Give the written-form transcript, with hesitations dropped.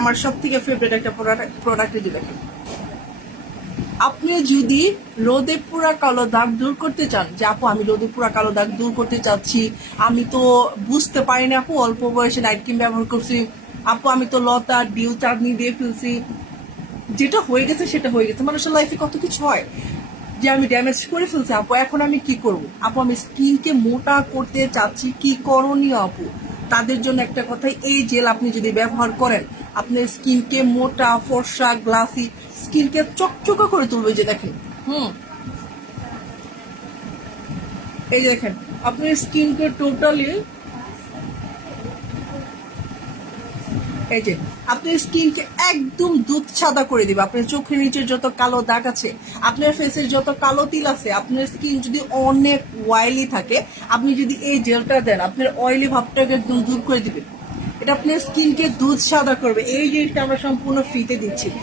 আমার সব থেকে ফেভারিট একটা প্রোডাক্ট দেখেন। আপনি যদি রোদে পুরা কালো দাগ দূর করতে চান, যে আপু আমি রোদে পুরা কালো দাগ দূর করতে চাচ্ছি, আমি তো বুঝতে পারি না আপু, অল্প বয়সে নাইট ক্রিম ব্যবহার করছি, আপু আমি তো লতা ডিউ চাঁদনি দিয়ে ফেলছি, যেটা হয়ে গেছে সেটা হয়ে গেছে। মানুষের লাইফে কত কিছু হয় যে আমি ড্যামেজ করে ফেলছি আপু, এখন আমি কি করব? আপু আমি স্কিনকে মোটা করতে চাচ্ছি, কি করণীয় আপু? তাদের জন্য একটা কথাই, এই জেল আপনি যদি ব্যবহার করেন আপনার স্কিনকে মোটা ফর্সা গ্লাসি স্কিনকে চকচকা করে তুলবে। যে দেখেন, এই যে দেখেন আপনার স্কিনকে টোটালি, এই যে আপনার স্কিনকে একদম দুধ সাদা করে দিবে। আপনার চোখের নিচের যত কালো দাগ আছে, আপনার ফেসের যত কালো তিল আছে, আপনার স্কিন যদি অনেক অয়েলি থাকে, আপনি যদি এই জেলটা দেন আপনার অয়েলি ভাবটাকে একদম দূর করে দিবে। এটা আপনার স্কিনকে দুধ সাদা করবে। এই জিনিসটা আমরা সম্পূর্ণ ফ্রিতে দিচ্ছি।